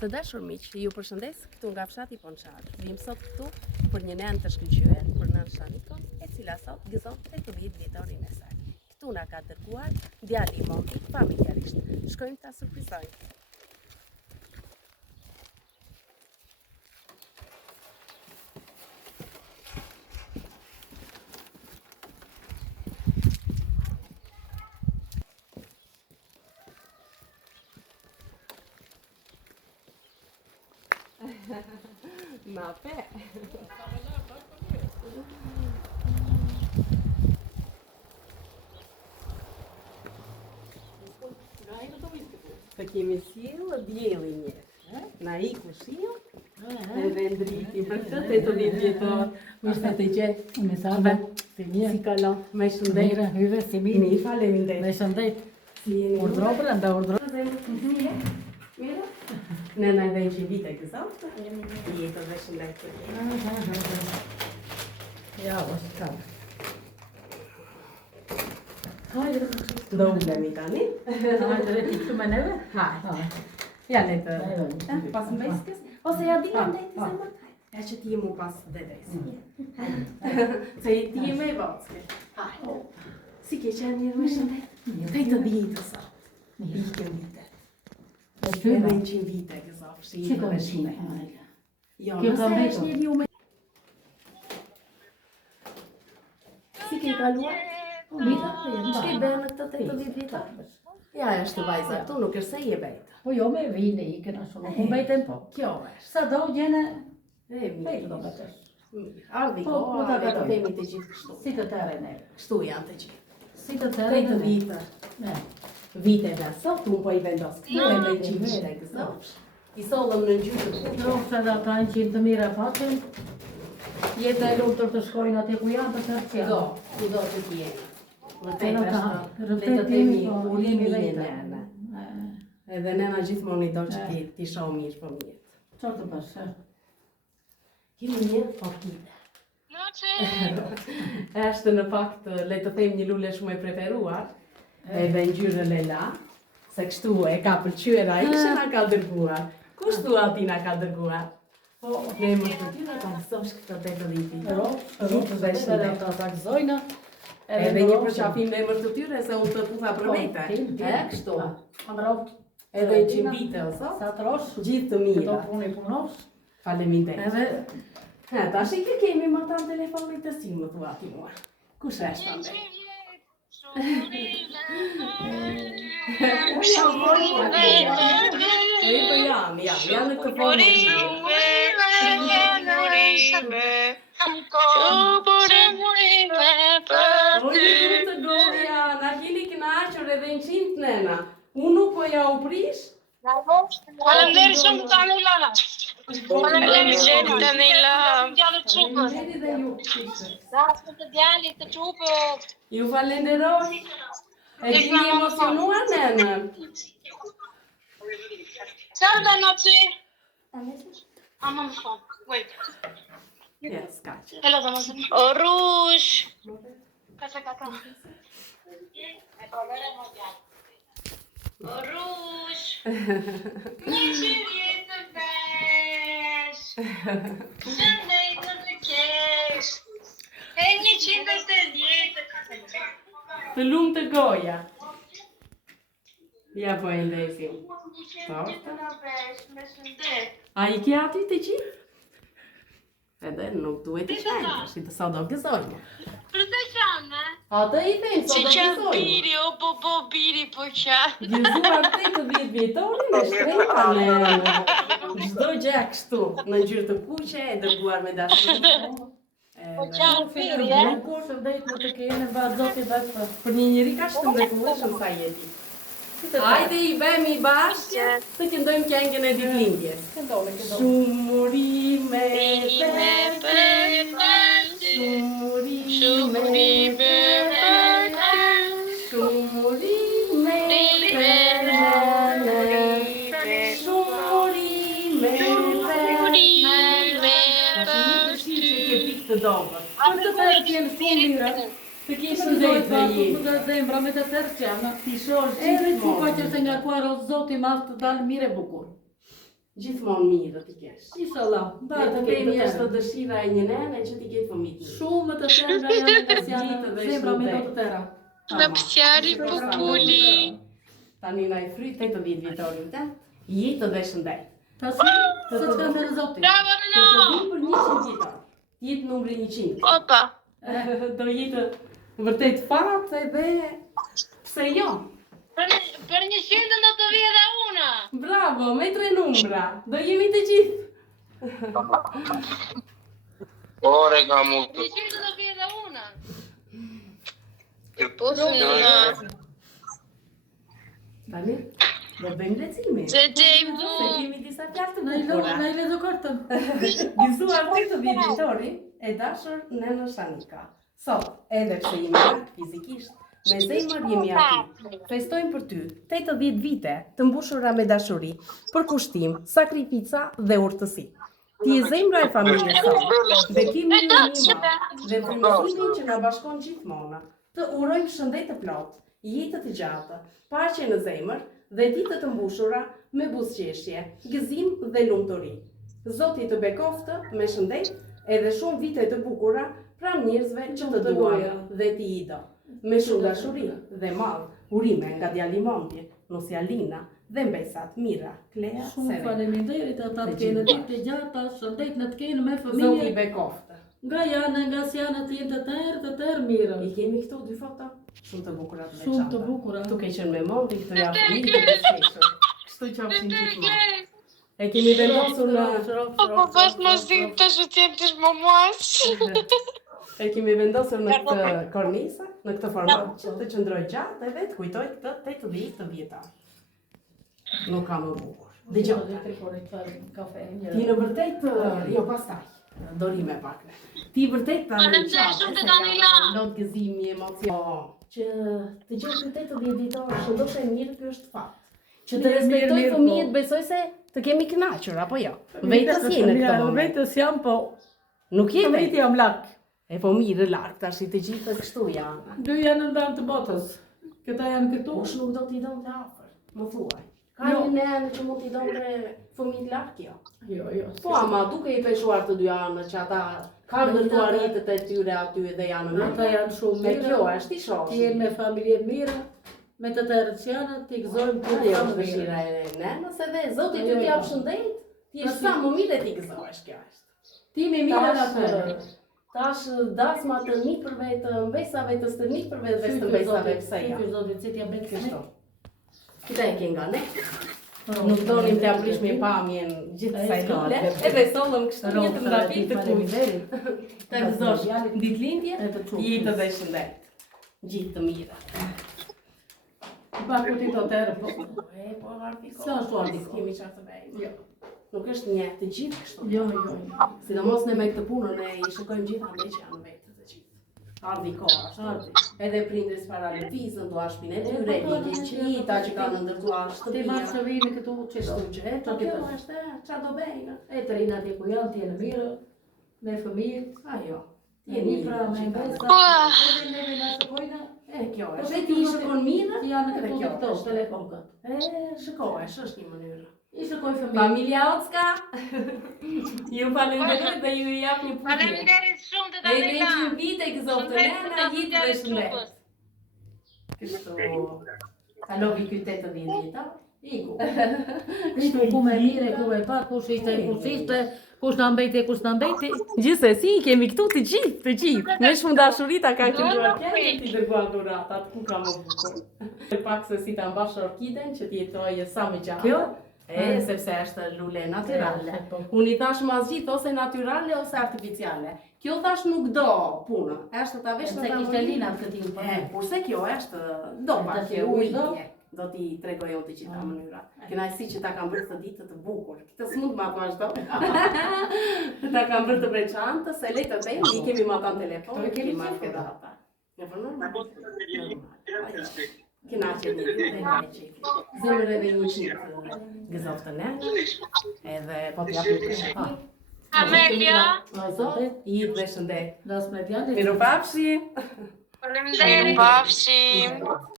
Të dashur miq, ju përshëndes këtu nga fshati Ponçar. Vim sot këtu për një nën të shkëlqyer, për nën Shanikon, e cila sot gëzon 80 vjetorin e saj. Këtu na ka dërguar djali i Montit familjarisht. Shkojmë ta surprizojmë. Ma pe. Të kemi sjellë diellin një. Na iku shiu. Edhe ndriti për këtë 80 vjetor. Mirë të gjej. Me sabe. Si kalon? Me shëndet. Mira, hyve si mirë. Mi faleminderit. Me shëndet. Si jeni? Urdhro brenda, urdhro. Mira? Nëna edhe një vite gëzoftë. Jetën dhe shëndetje. Ja, është ka. Hajde, do ulemi tani. Hajde, re ti këtu me neve? Hajde. Ja le të. Pas mbeskës? Ose ja di ndaj të zemër. Ja që ti mu pas dedesi. Se ti je me vockë. Hajde. Si ke qenë mirë me shëndet? Tej të ditë sot. Ikëm vite. Edhe 100 vite gëzoftë. Që ka me shime? Jo, Kjo ka nëse mbetur. është njeriu me... Si ke kaluar? Vita? Që ke bërë në këtë 80 vita? Ja, është vajza këtu, nuk është se je bejta. Po jo me vine, i këna shumë. Po mbejten po. Kjo është. Sa do gjene, E bejtë do mirë. me tërë. Mirë. Ardhi Po, koha, ta edhe të kalojmë. themi të gjithë kështu. Si të tëre neve. Kështu janë të gjithë. Si të tëre 80 vite. Ne. Vite dhe sot, unë po i vendos këtu edhe 100 vite gëzoftë. I sollëm në gjyqë të Nofse dhe ata në qimë të mira fatin, jetë e lutër të shkojnë atje ku janë të tërë do, ku do të tjeni. Vërtet Ata, është, le vërtet të themi jemi, po, urimi jemi i vetë. nëna. Edhe nëna gjithmonë i do që ti shoh mirë për mirë. Qa të bashkë? Kemi një fokite. Është në fakt, le të them një lule shumë e preferuar, edhe ngjyrë lela, se kështu e ka pëlqyer ai që na ka dërguar. Kushtu ati na ka dërguar? Po, ne më të tjera ta mësosh këtë 80 vite. Rrugë dhe shëndet ata takzojnë. Edhe një përqafim në emër të tyre se unë të puha për vete. Kështu. Amrot. Edhe 100 vite ose? Sa të rosh, Gjithë të këto mira. puni punosh. Faleminderit. Edhe Tash i kemi më tanë telefonit të si më thua ti mua. Kush është ande? E po janë në këtë formë. Ojë të goja, na keni kënaqur edhe 100 nëna. Unë nuk po ja u prish. Faleminderit shumë Tanila. Faleminderit Tanila. Faleminderit dhe ju. Rastë të djalit të çupët. Ju falenderoj. E keni emocionuar nënën. Çfarë do në ty? Ama më fal. Wait. Yes, kaq. Hello domosdoshmë. O rush. Kasa kaka. O rush. Një qërje të vesh. Shëndet të kesh. E 100 vjetë. Të lumë të goja. Ja po e ndesim. Me shëndet. A i ke aty të gjithë? Edhe nuk duhet të shajnë, tash të sa do gëzojmë. Për të qanë, Atë i them, sa që do qanë gëzojmë. biri, o bo biri po qanë. Gëzuar 80 vjetorin e shtrejta në çdo gjë kështu, në ngjyrë të kuqe, e dërguar me dashuri. Po qanë biri, bukur, shëndet më të kene, ba zoti bashkë. Për një njeri ka shumë mrekullueshëm sa jeti. Hajde i bëmi bashkë, të këndojmë këngën e ditëlindjes. Shumurime për ty, shumurime për ty, shumurime për nënën, shumurime për ty. Që ke pikë të dobët. Për të tërë t'jenë shumë mira. Të kesh Për shëndet dhe të jetë. të zemra me të tërë që janë. Ti shosh Edhe gjithmonë. që që se nga kuar o zoti madh të dalë mire bukur. Gjithmonë mirë t'i kesh. Inshallah. Ne të kemi është dëshira e një nene që t'i ketë fëmijë. Shumë të tërë nga janë nga sjana, zemra me do të tëra. Në psjari populli. Tani na i fryt 80 vjetorin të, jetë dhe shëndet. Pasi, se të kanë në zoti. Bravo, Të të vim për 100 vjetor. Jetë numri 100. Opa. Do jetë vërtet fat edhe pse jo. Për 100 do të vje dhe una. Bravo, me 3 numra. Do jemi të gjithë. Ore ka mu. 100 do të vje dhe una. Tani, do bëjmë lecime. Se gjejmë Se kemi disa fjalë të Na i bukura. lezo kartën. Gëzuar 80 vjetori e dashur Neno Shanika. Sot, edhe pse jemi lart fizikisht, me zemër jemi aty. Festojmë për ty 80 vite të mbushura me dashuri, përkushtim, sakrifica dhe urtësi. Ti je zemra e familjes sonë, dhe kemi një mima dhe frymëzimin që na bashkon gjithmonë. Të urojmë shëndet të plot, jetë të gjatë, paqe në zemër dhe ditë të mbushura me buzëqeshje, gëzim dhe lumturi. Zoti të bekoftë me shëndet edhe shumë vite të bukura pranë njerëzve që të duan dhe ti i do. Me shumë dashuri dhe mall, urime nga djali Mondi, Nusjalina dhe mbesat Mira, Klea, Shumë Sere. faleminderit ata të kene ditë të gjata, shëndet në të kene me Zoti familje. bekoftë. Nga janë, nga sjana të jenë të tërë mirë. I kemi këtu 2 foto, shumë të bukura të Shumë të veçanta. bukura. Tu ke qenë me Mondi, këtu janë fëmijë të buzëqeshur. Kështu qofshin gjithmonë. E kemi vendosur në Po pas mos di të shutjem të shmomuas. E kemi vendosur në këtë kornisë, në këtë format që të qëndroj gjatë edhe të kujtoj këtë 80 vjetar. Nuk ka më bukur. Dëgjoj. Ti në vërtet, jo pastaj, dorime pak. Ti vërtet tani Shumë të Danila. lot gëzimi, emocion. Që të gjej këtë 80 vjetar, shëndosh e mirë, ky është fat. Që të respektoj mirë, fëmijët, po. besoj se të kemi kënaqur apo jo. Vetës je në këtë moment. Vetës jam, po Nuk je vetë vetë. jam lak. E po mirë larg, tash i të gjithë kështu janë. Dy janë në ndan të botës. Këta janë këtu. Kush nuk do t'i donte afër, më thuaj. Ka Jo. një nenë që mund t'i donte fëmijët larg jo. Jo. Po ama duke i peshuar të dy anët që ata kanë ndërtuar jetët e tyre aty dhe janë në Ata janë shumë Me mirë. kjo është i Ti shoshi. jenë me familje mirë, me të tërët që janë, ti gëzojmë të Ajo janë është mirë. dëshira e nenës edhe Zoti ty Ajo, t'jap jo. shëndet. Ti je Tash sa më mirë e ti gëzohesh kjo është. Ti me mirë atë. Tash dasma të nipërve të mbesave të stërnipërve dhe të mbesave pse ja. Ky zoti që t'ja bëj Kështu. Këta e ke nga ne. Nuk donim të aprish me pamjen gjithë saj lule, edhe sollëm kështu një të mrapit të kuq. Të gëzosh ditëlindje, jetë dhe shëndet. Gjithë të mira. Baku ti do tërë, po. Po harfi Sa është harfi? Kemi çfarë të bëjmë. Jo. Nuk është një të gjithë kështu. Jo. Sidomos ne me këtë punën e i shikojmë gjithë ande që janë vetë të gjithë. Ardhi koha, ardhi. Edhe prindëris para lëvizën, do ashpin e tyre, ligje qita që kanë ndërtuar Ti shtëpia. mas të vini këtu që Kështu që e, Qa kjo këtë? është, qa do bëjnë? E të rinat e ku janë, ti jenë mirë, me fëmijët, Ajo. je një pra me mbesa, Ah. edhe neve në shkojna, E, kjo Po është. se E ti i shikon mirë? ti janë Edhe këtu kjo të këto, është. telefonkat. E, shikohesh, është një mënyrë. I shkoj fëmijët. Familja Ocka, ju falenderoj dhe ju jap një putje. Faleminderit shumë të E dhe Danila. 100 vite gëzoftë nena, jitë dhe shëndet. Kështu, kalovi ky 80 vjeta, iku. Kështu ku me mire, ku me pak, kush ishte, kush në mbeti, kush në mbeti. Gjithsesi, kemi këtu të gjithë. Me shumë dashuri ta kanë këndruar këngë, ti dërguan dhuratat, ku ka më bukur. Pak se si ta mbash orkiden që t'jetojë sa më gjatë. Kjo? Sepse është lule natyrale. Unë i thash mas gjithë ose natyrale ose artificiale. Kjo thash nuk do punë, është ta vesh Se në kishte tavolinë. linat këti po. Kurse kjo është do pak Të kjo ujë do? ujtje. Do t'i tregoj unë të gjitha mënyrat. Kënaqësi që ta kam bërë këtë ditë të bukur. Këtë s'mund ma vazhdo. Ta kam bërë të veçantë, se le të them, i kemi marrë në telefon, Këto e kemi marrë qefi, këtë ata. Ja po normal. Kënaqet një ditë e qefi. Zemër edhe një qitë gëzoftë ne. Edhe po t'jap një përshëndetje. Amelia. Jetë dhe shëndet. Das me djalit. Mirupafshi. Faleminderit. Mirupafshim.